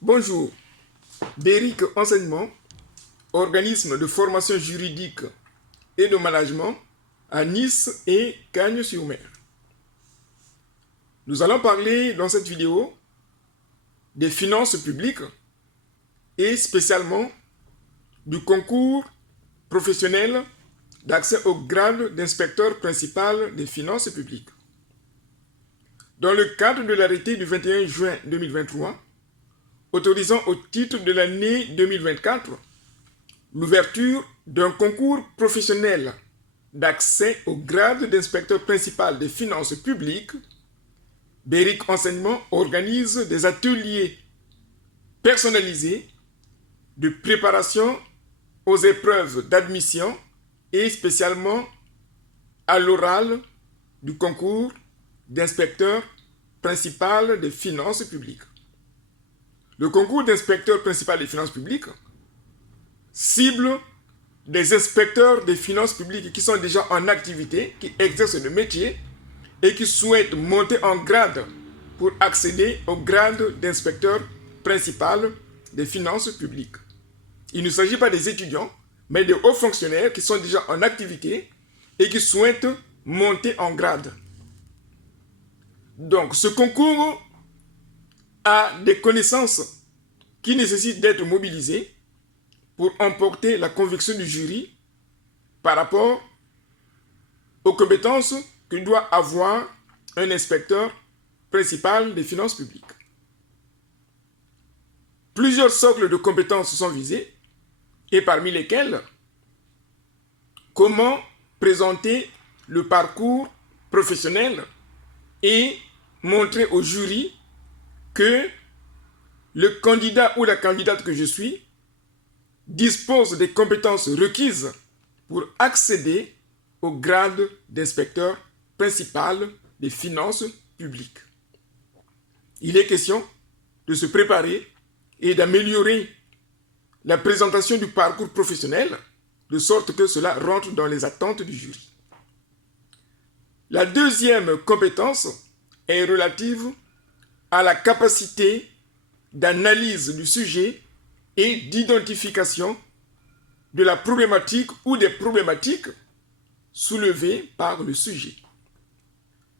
Bonjour, Béric Enseignement, organisme de formation juridique et de management à Nice et Cagnes-sur-Mer. Nous allons parler dans cette vidéo des finances publiques et spécialement du concours professionnel d'accès au grade d'inspecteur principal des finances publiques. Dans le cadre de l'arrêté du 21 juin 2023, autorisant au titre de l'année 2024 l'ouverture d'un concours professionnel d'accès au grade d'inspecteur principal des finances publiques, Béric Enseignement organise des ateliers personnalisés de préparation aux épreuves d'admission et spécialement à l'oral du concours d'inspecteur principal des finances publiques. Le concours d'inspecteur principal des finances publiques cible des inspecteurs des finances publiques qui sont déjà en activité, qui exercent le métier et qui souhaitent monter en grade pour accéder au grade d'inspecteur principal des finances publiques. Il ne s'agit pas des étudiants, mais des hauts fonctionnaires qui sont déjà en activité et qui souhaitent monter en grade. Donc, ce concours a des connaissances qui nécessitent d'être mobilisées pour emporter la conviction du jury par rapport aux compétences que doit avoir un inspecteur principal des finances publiques. Plusieurs socles de compétences sont visés, et parmi lesquels, comment présenter le parcours professionnel et montrer au jury que le candidat ou la candidate que je suis dispose des compétences requises pour accéder au grade d'inspecteur principal des finances publiques. Il est question de se préparer et d'améliorer la présentation du parcours professionnel de sorte que cela rentre dans les attentes du jury. La deuxième compétence est relative à la capacité d'analyse du sujet et d'identification de la problématique ou des problématiques soulevées par le sujet.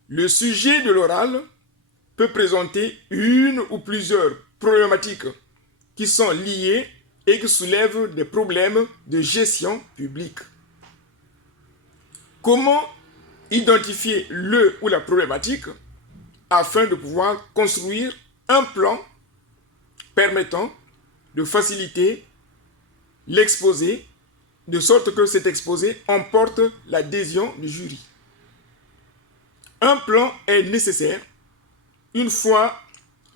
Le sujet de l'oral peut présenter une ou plusieurs problématiques qui sont liées et qui soulèvent des problèmes de gestion publique. Comment identifier le ou la problématique afin de pouvoir construire un plan permettant de faciliter l'exposé de sorte que cet exposé emporte l'adhésion du jury. Un plan est nécessaire une fois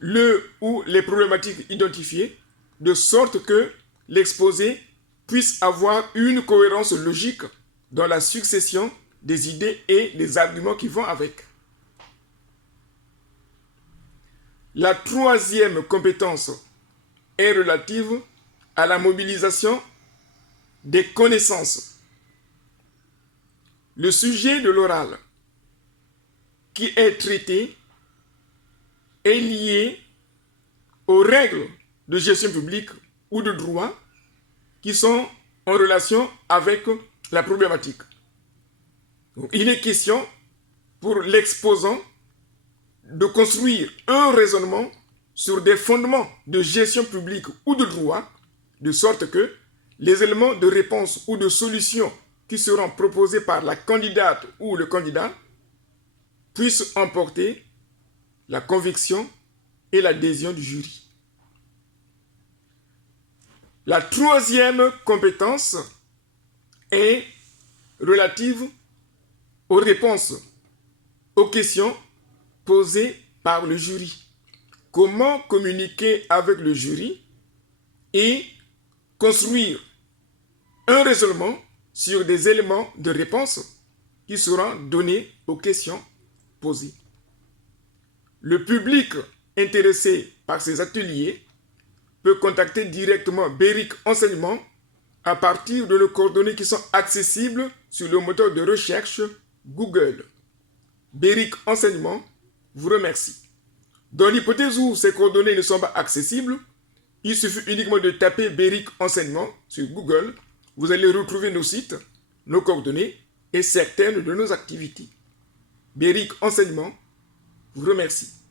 le ou les problématiques identifiées de sorte que l'exposé puisse avoir une cohérence logique dans la succession des idées et des arguments qui vont avec. La troisième compétence est relative à la mobilisation des connaissances. Le sujet de l'oral qui est traité est lié aux règles de gestion publique ou de droit qui sont en relation avec la problématique. Donc, il est question pour l'exposant de construire un raisonnement sur des fondements de gestion publique ou de droit, de sorte que les éléments de réponse ou de solution qui seront proposés par la candidate ou le candidat puissent emporter la conviction et l'adhésion du jury. La troisième compétence est relative aux réponses aux questions posées par le jury. Comment communiquer avec le jury et construire un raisonnement sur des éléments de réponse qui seront donnés aux questions posées. Le public intéressé par ces ateliers peut contacter directement Béric Enseignement à partir de nos coordonnées qui sont accessibles sur le moteur de recherche Google. Béric Enseignement vous remercie. Dans l'hypothèse où ces coordonnées ne sont pas accessibles, Il suffit uniquement de taper BERIC Enseignement sur Google. Vous allez retrouver nos sites, nos coordonnées et certaines de nos activités. BERIC Enseignement vous remercie.